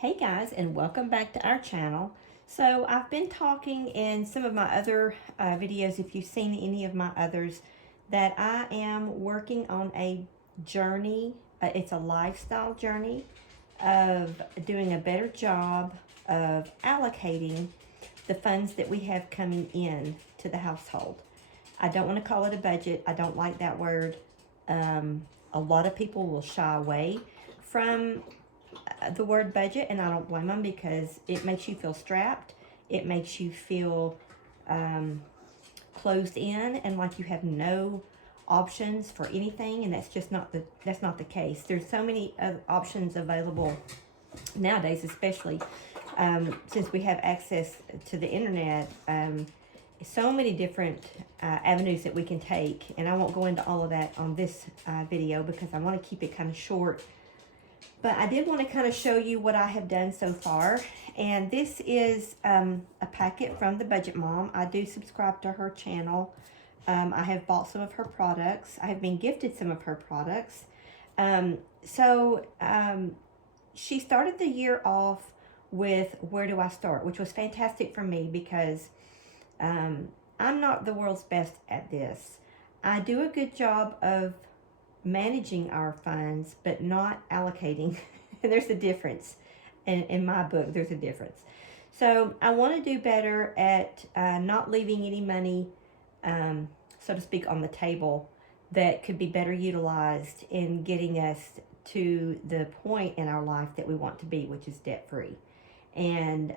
Hey guys, and welcome back to our channel. So I've been talking in some of my other videos, if you've seen any of my others, that I am working on a journey. It's a lifestyle journey of doing a better job of allocating the funds that we have coming in to the household. I don't want to call it a budget. I don't like that word. A lot of people will shy away from the word budget, and I don't blame them because it makes you feel strapped. It makes you feel closed in and like you have no options for anything, and that's not the case. There's so many options available nowadays, especially since we have access to the internet. So many different avenues that we can take, and I won't go into all of that on this video because I want to keep it kind of short. But I did want to kind of show you what I have done so far. And this is a packet from the Budget Mom. I do subscribe to her channel. I have bought some of her products. I have been gifted some of her products. She started the year off with Where Do I Start? Which was fantastic for me because I'm not the world's best at this. I do a good job of managing our funds, but not allocating. There's a difference. In my book, there's a difference. So I want to do better at not leaving any money, so to speak, on the table that could be better utilized in getting us to the point in our life that we want to be, which is debt-free. And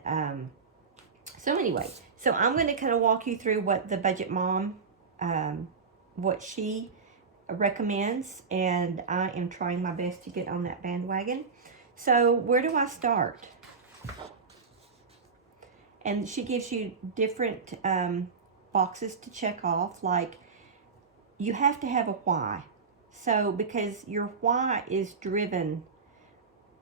so anyway, so I'm going to kind of walk you through what the Budget Mom, what she recommends, and I am trying my best to get on that bandwagon. So where do I start? And she gives you different boxes to check off, like you have to have a why. So because your why is driven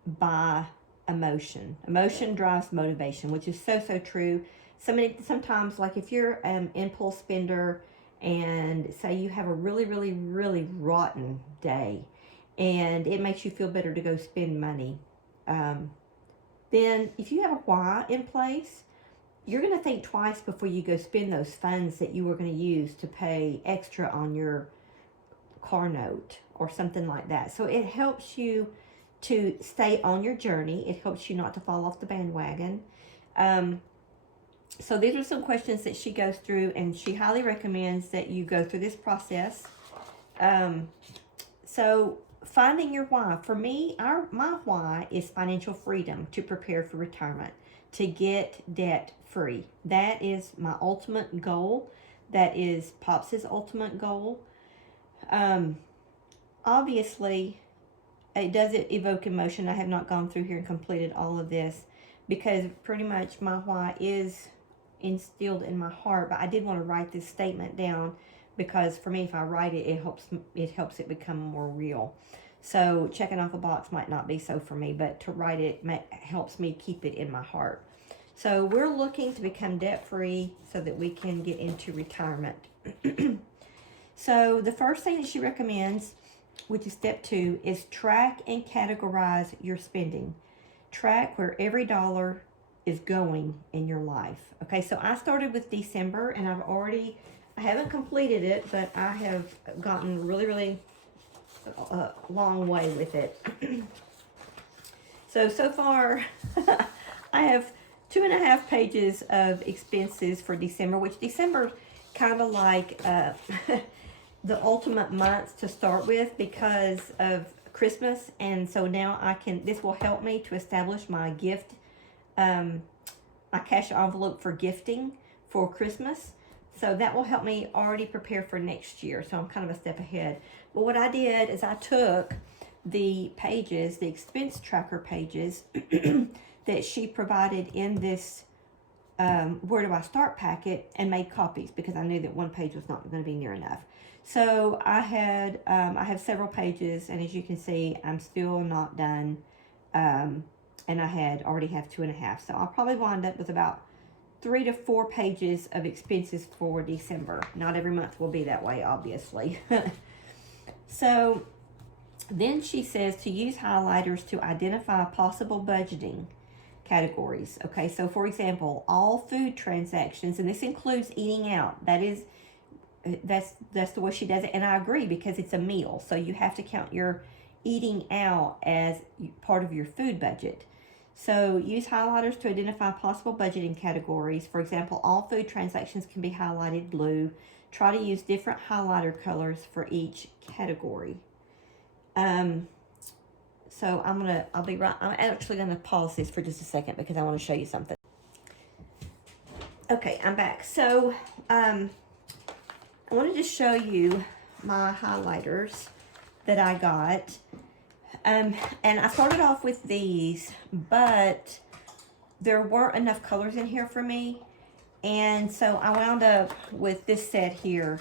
by emotion. Emotion drives motivation, which is so true. Sometimes, like if you're an impulse spender, and say you have a really rotten day and it makes you feel better to go spend money, then if you have a why in place, you're going to think twice before you go spend those funds that you were going to use to pay extra on your car note or something like that. So it helps you to stay on your journey. It helps you not to fall off the bandwagon. So these are some questions that she goes through, and she highly recommends that you go through this process. So finding your why. For me, my why is financial freedom, to prepare for retirement, to get debt free. That is my ultimate goal. That is Pops's ultimate goal. Obviously, it does evoke emotion. I have not gone through here and completed all of this because pretty much my why is instilled in my heart, but I did want to write this statement down because for me, if I write it, it helps it become more real. So checking off a box might not be so for me, but to write it helps me keep it in my heart. So we're looking to become debt free so that we can get into retirement. So the first thing that she recommends, which is step 2, is track and categorize your spending. Track where every dollar is going in your life. Okay, so I started with December, and I haven't completed it, but I have gotten really long way with it. So far, I have 2.5 pages of expenses for December, which December kind of like the ultimate month to start with because of Christmas, and so now this will help me to establish my gift, my cash envelope for gifting for Christmas. So that will help me already prepare for next year. So I'm kind of a step ahead. But what I did is I took the pages, the expense tracker pages that she provided in this Where Do I Start packet, and made copies because I knew that one page was not going to be near enough. So I have several pages, and as you can see, I'm still not done. And I already have 2.5. So I'll probably wind up with about 3 to 4 pages of expenses for December. Not every month will be that way, obviously. So then she says to use highlighters to identify possible budgeting categories. Okay, so for example, all food transactions, and this includes eating out. That's the way she does it, and I agree because it's a meal, so you have to count your eating out as part of your food budget. So use highlighters to identify possible budgeting categories. For example, all food transactions can be highlighted blue. Try to use different highlighter colors for each category. So I'll be right. I'm actually gonna pause this for just a second because I want to show you something. Okay, I'm back. So I wanted to show you my highlighters that I got. And I started off with these, but there weren't enough colors in here for me. And so I wound up with this set here.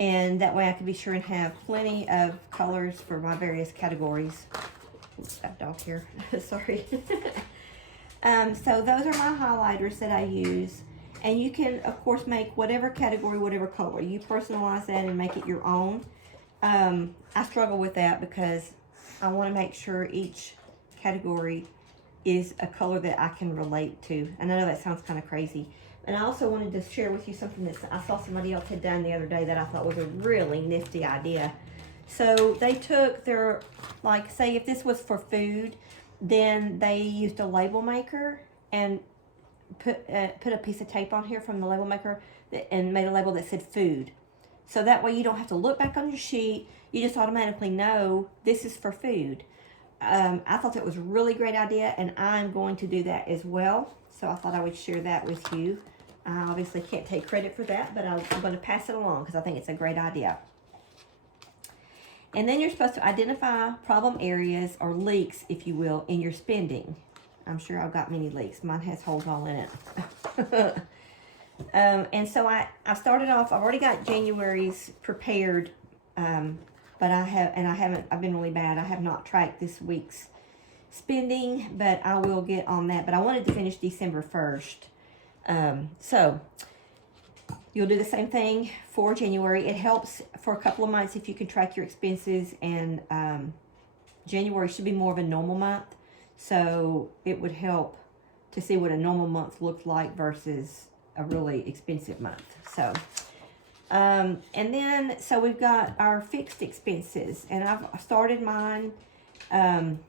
And that way I could be sure and have plenty of colors for my various categories. Oops, that dog here. Sorry. So those are my highlighters that I use. And you can, of course, make whatever category, whatever color. You personalize that and make it your own. I struggle with that because I want to make sure each category is a color that I can relate to. And I know that sounds kind of crazy. And I also wanted to share with you something that I saw somebody else had done the other day that I thought was a really nifty idea. So they took their, like, say if this was for food, then they used a label maker and put a piece of tape on here from the label maker and made a label that said food. So that way you don't have to look back on your sheet. You just automatically know this is for food. I thought that was a really great idea, and I'm going to do that as well. So I thought I would share that with you. I obviously can't take credit for that, but I'm going to pass it along because I think it's a great idea. And then you're supposed to identify problem areas or leaks, if you will, in your spending. I'm sure I've got many leaks. Mine has holes all in it. And so I started off, I've already got January's prepared, but I've been really bad. I have not tracked this week's spending, but I will get on that. But I wanted to finish December 1st. So you'll do the same thing for January. It helps for a couple of months if you can track your expenses, and January should be more of a normal month. So it would help to see what a normal month looked like versus a really expensive month. So, and then, so we've got our fixed expenses, and I've started mine. I'm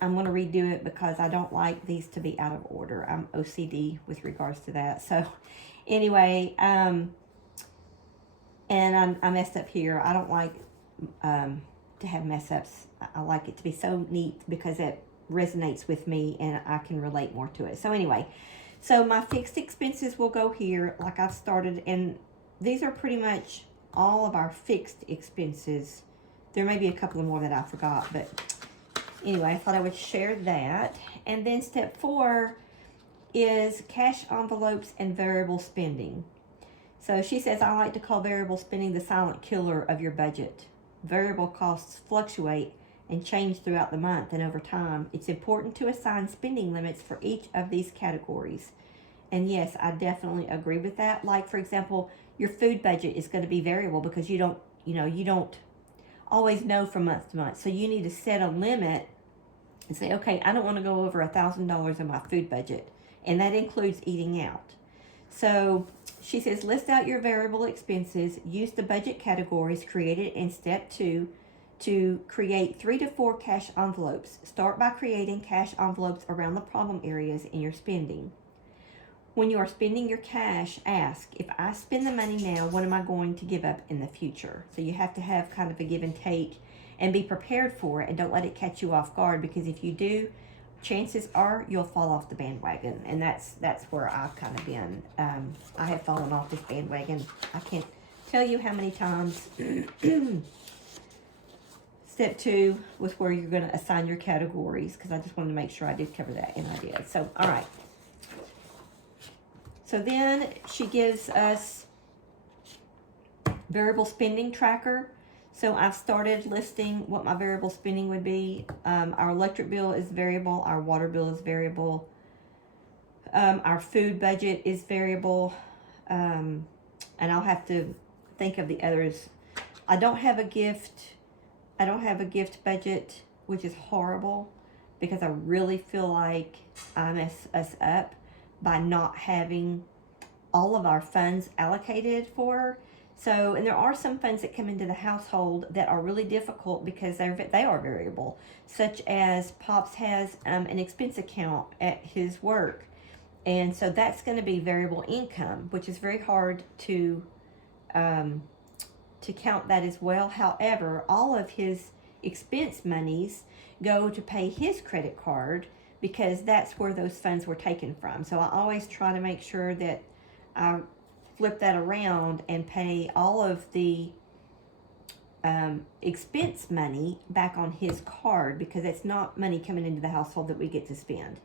going to redo it because I don't like these to be out of order. I'm OCD with regards to that. So anyway, and I messed up here. I don't like to have mess ups. I like it to be so neat because it resonates with me and I can relate more to it. So anyway, so my fixed expenses will go here like I've started, and these are pretty much all of our fixed expenses. There may be a couple of more that I forgot, but anyway, I thought I would share that. And then step 4 is cash envelopes and variable spending. So she says, I like to call variable spending the silent killer of your budget. Variable costs fluctuate and change throughout the month and over time. It's important to assign spending limits for each of these categories. And yes, I definitely agree with that. Like, for example, your food budget is going to be variable because you don't always know from month to month. So you need to set a limit and say, okay, I don't want to go over $1,000 in my food budget. And that includes eating out. So she says, list out your variable expenses. Use the budget categories created in step 2 to create 3 to 4 cash envelopes. Start by creating cash envelopes around the problem areas in your spending. When you are spending your cash, ask, if I spend the money now, what am I going to give up in the future? So you have to have kind of a give and take and be prepared for it, and don't let it catch you off guard, because if you do, chances are you'll fall off the bandwagon. And that's where I've kind of been. I have fallen off this bandwagon. I can't tell you how many times. Step 2 was where you're going to assign your categories, because I just wanted to make sure I did cover that, and I did. So, all right. So then she gives us variable spending tracker. So I've started listing what my variable spending would be. Our electric bill is variable. Our water bill is variable. Our food budget is variable. And I'll have to think of the others. I don't have a gift budget, which is horrible. because I really feel like I mess us up by not having all of our funds allocated for her. So, and there are some funds that come into the household that are really difficult because they are variable, such as Pops has an expense account at his work, and so that's going to be variable income, which is very hard to count that as well. However, all of his expense monies go to pay his credit card because that's where those funds were taken from. So I always try to make sure that I flip that around and pay all of the expense money back on his card, because it's not money coming into the household that we get to spend.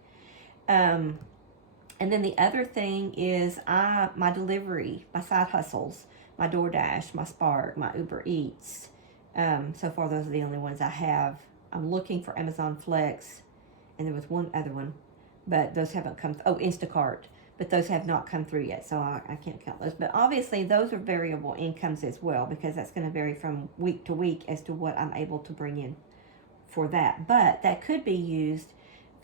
And then the other thing is my delivery, my side hustles, my DoorDash, my Spark, my Uber Eats. So far, those are the only ones I have. I'm looking for Amazon Flex, and there was one other one, but those haven't come. Oh, Instacart, but those have not come through yet, so I can't count those. But obviously, those are variable incomes as well, because that's going to vary from week to week as to what I'm able to bring in for that. But that could be used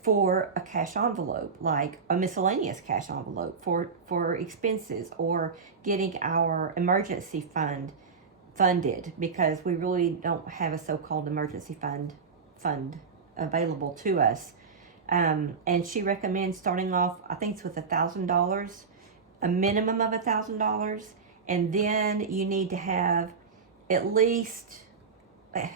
for a cash envelope, like a miscellaneous cash envelope for expenses, or getting our emergency fund funded, because we really don't have a so-called emergency fund available to us. And she recommends starting off, I think it's with $1,000, a minimum of $1,000, and then you need to have at least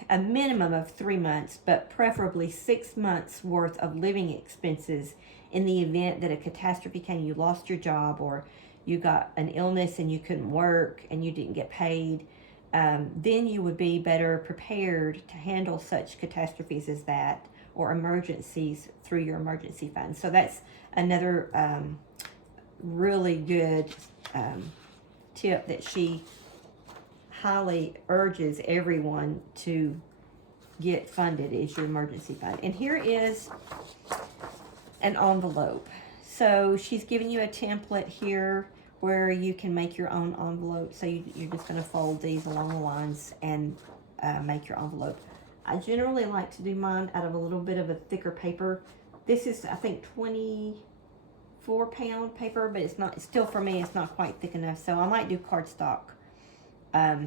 a minimum of 3 months, but preferably 6 months worth of living expenses in the event that a catastrophe came, you lost your job, or you got an illness and you couldn't work and you didn't get paid. Then you would be better prepared to handle such catastrophes as that, or emergencies, through your emergency fund. So that's another really good tip that she highly urges everyone to get funded, is your emergency fund. And here is an envelope. So she's giving you a template here where you can make your own envelope. So you're just going to fold these along the lines and make your envelope. I generally like to do mine out of a little bit of a thicker paper. This is, I think, 24-pound paper, but it's not, still for me, it's not quite thick enough. So I might do cardstock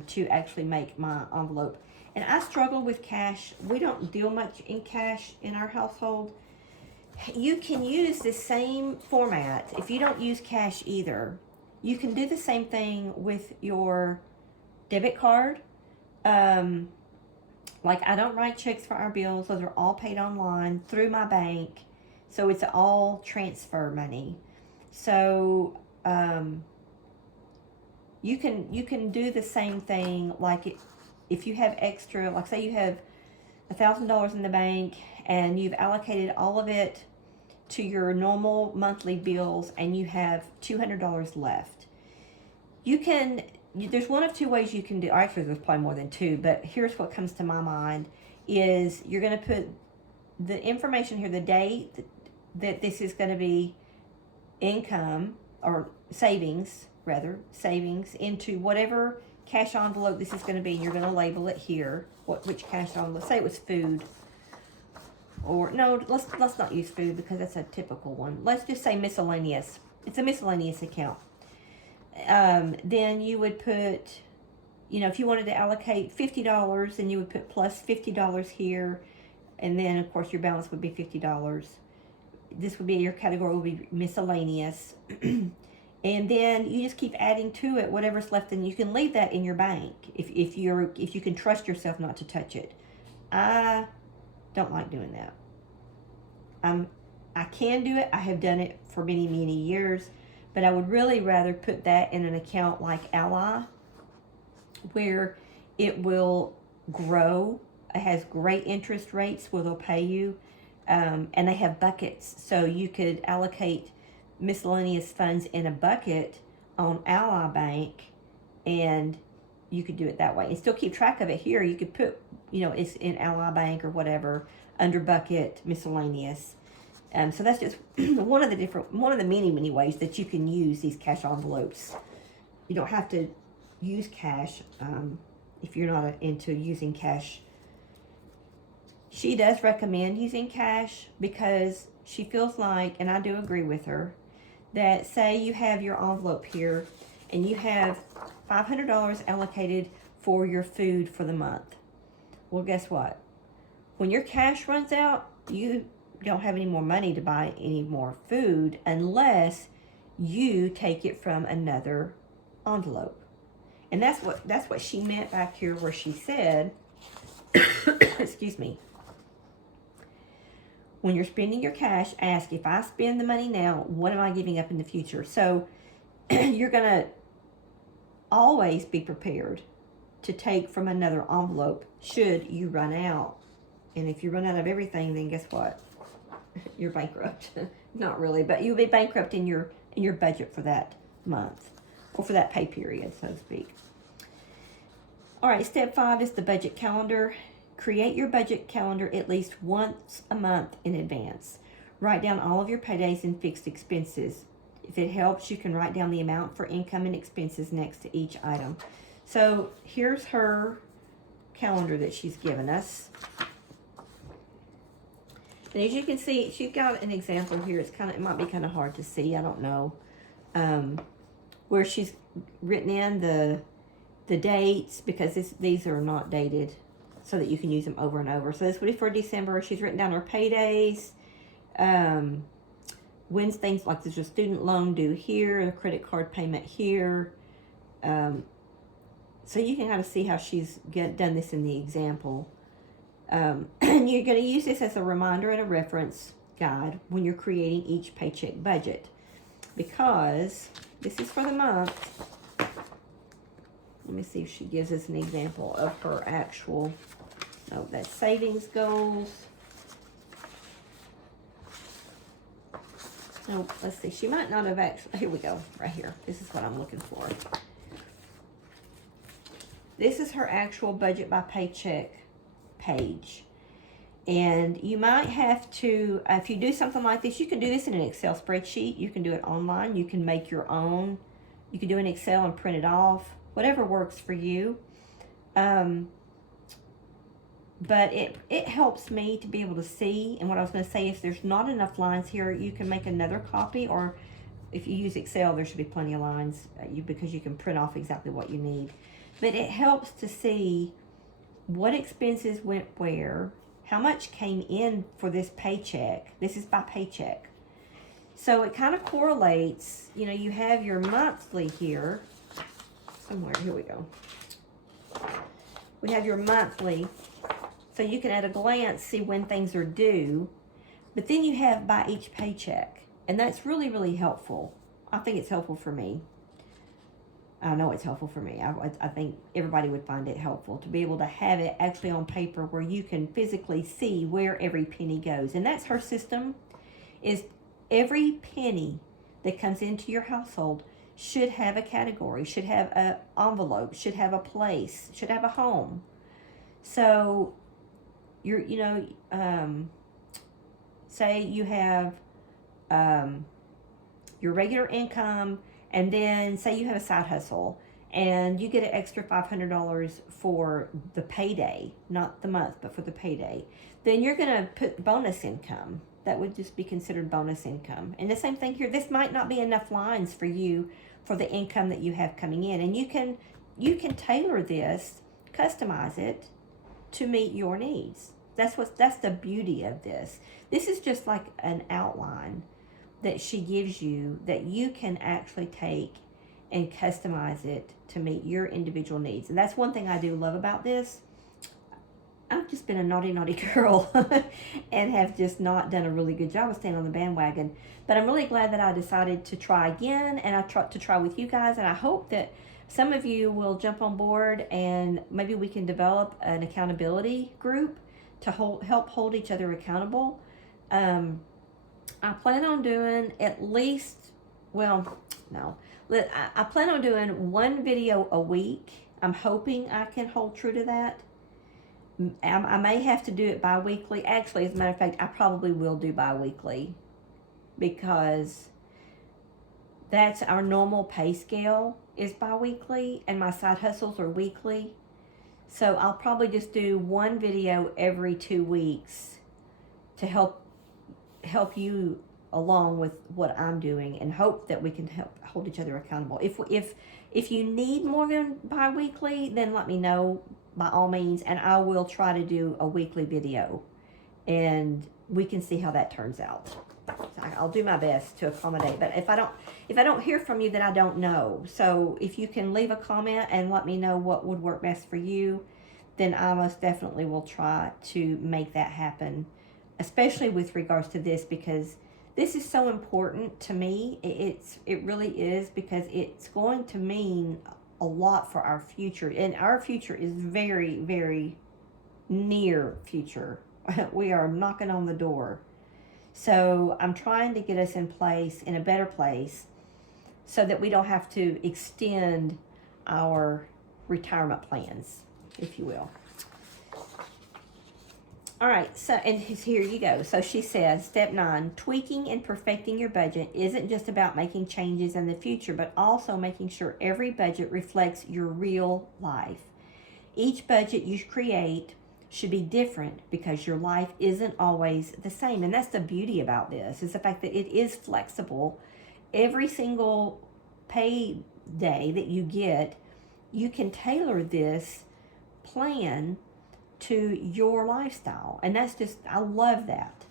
to actually make my envelope. And I struggle with cash. We don't deal much in cash in our household. You can use the same format if you don't use cash either. You can do the same thing with your debit card. Like, I don't write checks for our bills. Those are all paid online through my bank. So it's all transfer money. So you can do the same thing. Like, if you have extra, like say you have $1,000 in the bank and you've allocated all of it to your normal monthly bills and you have $200 left. There's one of two ways you can do, actually there's probably more than two, but here's what comes to my mind, is you're going to put the information here, the date that this is going to be income, or savings, into whatever cash envelope this is going to be. You're going to label it here, which cash envelope, say it was food. Or no, let's not use food because that's a typical one. Let's just say miscellaneous. It's a miscellaneous account. Then you would put, if you wanted to allocate $50, then you would put plus $50 here, and then of course your balance would be $50. This would be, your category would be miscellaneous. And then you just keep adding to it whatever's left, and you can leave that in your bank if you can trust yourself not to touch it. I don't like doing that. I can do it. I have done it for many, many years, but I would really rather put that in an account like Ally, where it will grow. It has great interest rates where they'll pay you, and they have buckets. So you could allocate miscellaneous funds in a bucket on Ally Bank, and you could do it that way and still keep track of it here. You could put, it's in Ally Bank or whatever under bucket miscellaneous. So that's just one of the many ways that you can use these cash envelopes. You don't have to use cash if you're not into using cash She does recommend using cash because she feels like, and I do agree with her, that say you have your envelope here and you have $500 allocated for your food for the month. Well, guess what? When your cash runs out, you don't have any more money to buy any more food unless you take it from another envelope. And that's what she meant back here where she said, excuse me, when you're spending your cash, ask, if I spend the money now, what am I giving up in the future? So you're going to always be prepared to take from another envelope should you run out. And if you run out of everything, then guess what? You're bankrupt. Not really, but you'll be bankrupt in your budget for that month or for that pay period, so to speak. All right, step 5 is the budget calendar. Create your budget calendar at least once a month in advance. Write down all of your paydays and fixed expenses. If it helps, you can write down the amount for income and expenses next to each item. So here's her calendar that she's given us. And as you can see, she's got an example here. It might be kind of hard to see. I don't know. Where she's written in the dates, because these are not dated, so that you can use them over and over. So this would be for December. She's written down her paydays. When's things like there's a student loan due here, a credit card payment here. So you can kind of see how she's done this in the example. And you're going to use this as a reminder and a reference guide when you're creating each paycheck budget, because this is for the month. Let me see if she gives us an example of her actual, no, that's savings goals. No, let's see, she might not have actually, here we go, right here. This is what I'm looking for. This is her actual budget by paycheck page. And you might have to, if you do something like this, you can do this in an Excel spreadsheet. You can do it online. You can make your own. You can do an Excel and print it off. Whatever works for you. But it helps me to be able to see. And what I was going to say, if there's not enough lines here, you can make another copy. Or if you use Excel, there should be plenty of lines because you can print off exactly what you need. But it helps to see what expenses went where, how much came in for this paycheck. This is by paycheck. So it kind of correlates. You know, you have your monthly here. Somewhere, here we go. We have your monthly. So you can at a glance see when things are due. But then you have by each paycheck. And that's really, really helpful. I think it's helpful for me. I know it's helpful for me. I think everybody would find it helpful to be able to have it actually on paper where you can physically see where every penny goes. And that's her system, is every penny that comes into your household should have a category, should have an envelope, should have a place, should have a home. So say you have your regular income, and then say you have a side hustle and you get an extra $500 for the payday, not the month, but for the payday. Then you're going to put bonus income. That would just be considered bonus income. And the same thing here. This might not be enough lines for you for the income that you have coming in. And you can tailor this, customize it to meet your needs. That's the beauty of this. This is just like an outline that she gives you that you can actually take and customize it to meet your individual needs. And that's one thing I do love about this. I've just been a naughty girl and have just not done a really good job of staying on the bandwagon. But I'm really glad that I decided to try again, and to try with you guys. And I hope that some of you will jump on board, and maybe we can develop an accountability group to help hold each other accountable. I plan on doing at least, I plan on doing one video a week. I'm hoping I can hold true to that. I may have to do it bi-weekly. Actually, as a matter of fact, I probably will do bi-weekly, because that's our normal pay scale is bi-weekly, and my side hustles are weekly. So I'll probably just do one video every 2 weeks to help you along with what I'm doing, and hope that we can help hold each other accountable. If you need more than bi-weekly, then let me know by all means, and I will try to do a weekly video, and we can see how that turns out. So I'll do my best to accommodate. But if I don't hear from you, then I don't know. So if you can leave a comment and let me know what would work best for you, then I most definitely will try to make that happen, especially with regards to this, because this is so important to me. It really is, because it's going to mean a lot for our future, and our future is very, very near future. We are knocking on the door. So I'm trying to get us in a better place, so that we don't have to extend our retirement plans, if you will. All right, so, and here you go. So she says, step 9, tweaking and perfecting your budget isn't just about making changes in the future, but also making sure every budget reflects your real life. Each budget you create should be different, because your life isn't always the same. And that's the beauty about this, is the fact that it is flexible. Every single pay day that you get, you can tailor this plan to your lifestyle. And that's just, I love that.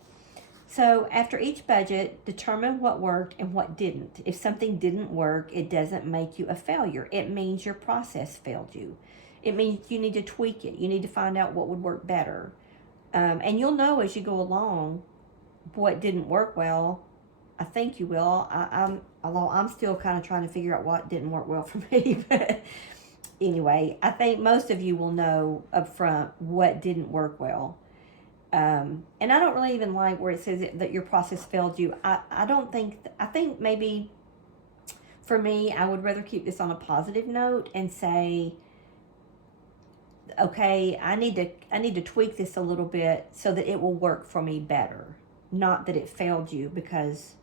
So after each budget, determine what worked and what didn't. If something didn't work, it doesn't make you a failure. It means your process failed you. It means you need to tweak it. You need to find out what would work better. And you'll know as you go along what didn't work well. I think you will. Although I'm still kind of trying to figure out what didn't work well for me. But anyway, I think most of you will know up front what didn't work well. And I don't really even like where it says that your process failed you. I think maybe for me, I would rather keep this on a positive note and say, okay, I need to tweak this a little bit so that it will work for me better. Not that it failed you, because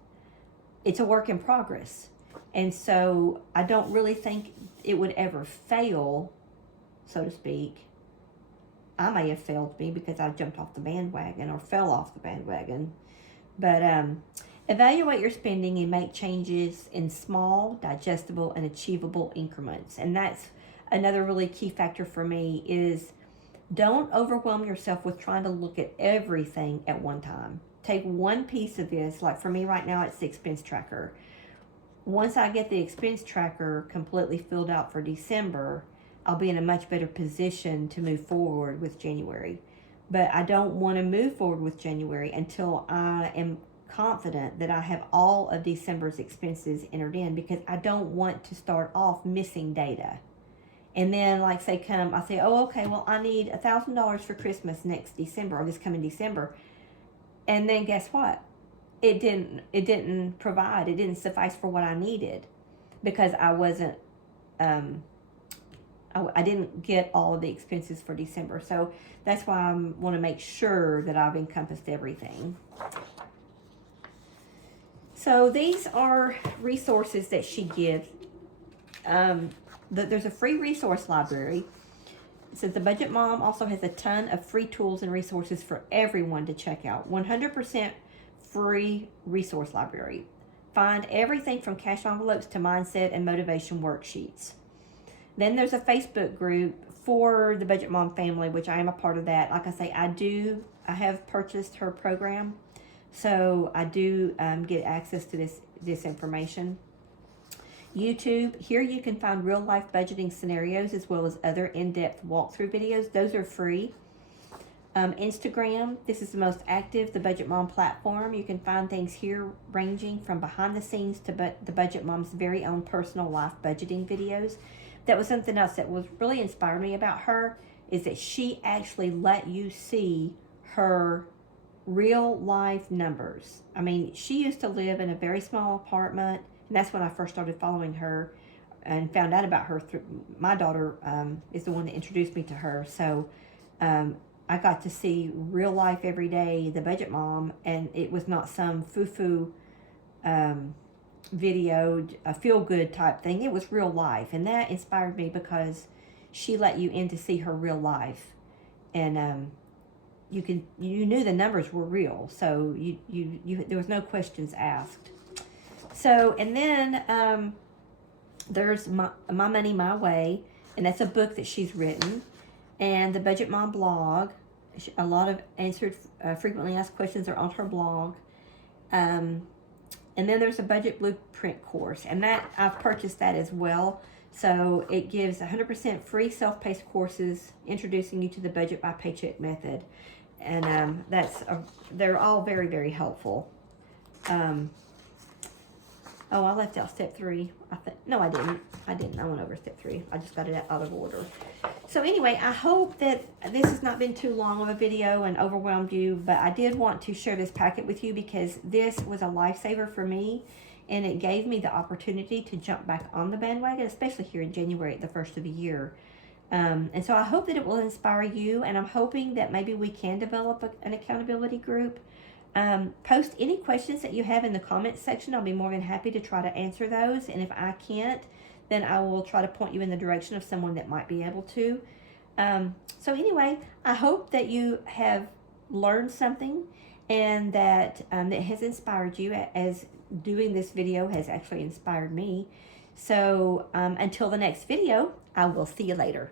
it's a work in progress. And so I don't really think it would ever fail, so to speak. I may have failed me because I jumped off the bandwagon or fell off the bandwagon. But evaluate your spending and make changes in small, digestible, and achievable increments. And that's another really key factor for me, is don't overwhelm yourself with trying to look at everything at one time. Take one piece of this. Like for me right now, it's the expense tracker. Once I get the expense tracker completely filled out for December, I'll be in a much better position to move forward with January. But I don't want to move forward with January until I am confident that I have all of December's expenses entered in, because I don't want to start off missing data. And then, like, I say, oh, okay, well, I need $1,000 for Christmas next December, or this coming December. And then guess what? It didn't provide. It didn't suffice for what I needed, because I wasn't, I didn't get all of the expenses for December. So that's why I want to make sure that I've encompassed everything. So these are resources that she gives. There's a free resource library. It says the Budget Mom also has a ton of free tools and resources for everyone to check out. 100% free resource library. Find everything from cash envelopes to mindset and motivation worksheets. Then there's a Facebook group for the Budget Mom family, which I am a part of that. Like I say, I have purchased her program, so I do get access to this information. YouTube, here you can find real life budgeting scenarios as well as other in-depth walkthrough videos. Those are free. Instagram, this is the most active, the Budget Mom platform. You can find things here ranging from behind the scenes to the Budget Mom's very own personal life budgeting videos. That was something else that was really inspired me about her, is that she actually let you see her real life numbers. I mean, she used to live in a very small apartment, and that's when I first started following her and found out about her through my daughter is the one that introduced me to her. So I got to see real life every day, the Budget Mom, and it was not some foo-foo video, a feel-good type thing. It was real life, and that inspired me because she let you in to see her real life, and you knew the numbers were real, so you there was no questions asked. So, and then there's my Money My Way, and that's a book that she's written, and the Budget Mom blog. A lot of answered frequently asked questions are on her blog. And then there's a budget blueprint course, and that I've purchased that as well. So it gives 100% free self-paced courses introducing you to the budget by paycheck method, and they're all very, very helpful. Oh, I left out step 3. No, I didn't. I went over step 3. I just got it out of order. So anyway, I hope that this has not been too long of a video and overwhelmed you, but I did want to share this packet with you because this was a lifesaver for me, and it gave me the opportunity to jump back on the bandwagon, especially here in January at the first of the year. And so I hope that it will inspire you, and I'm hoping that maybe we can develop an accountability group. Post any questions that you have in the comments section. I'll be more than happy to try to answer those, and if I can't, then I will try to point you in the direction of someone that might be able to. So anyway, I hope that you have learned something, and that it has inspired you, as doing this video has actually inspired me. So until the next video, I will see you later.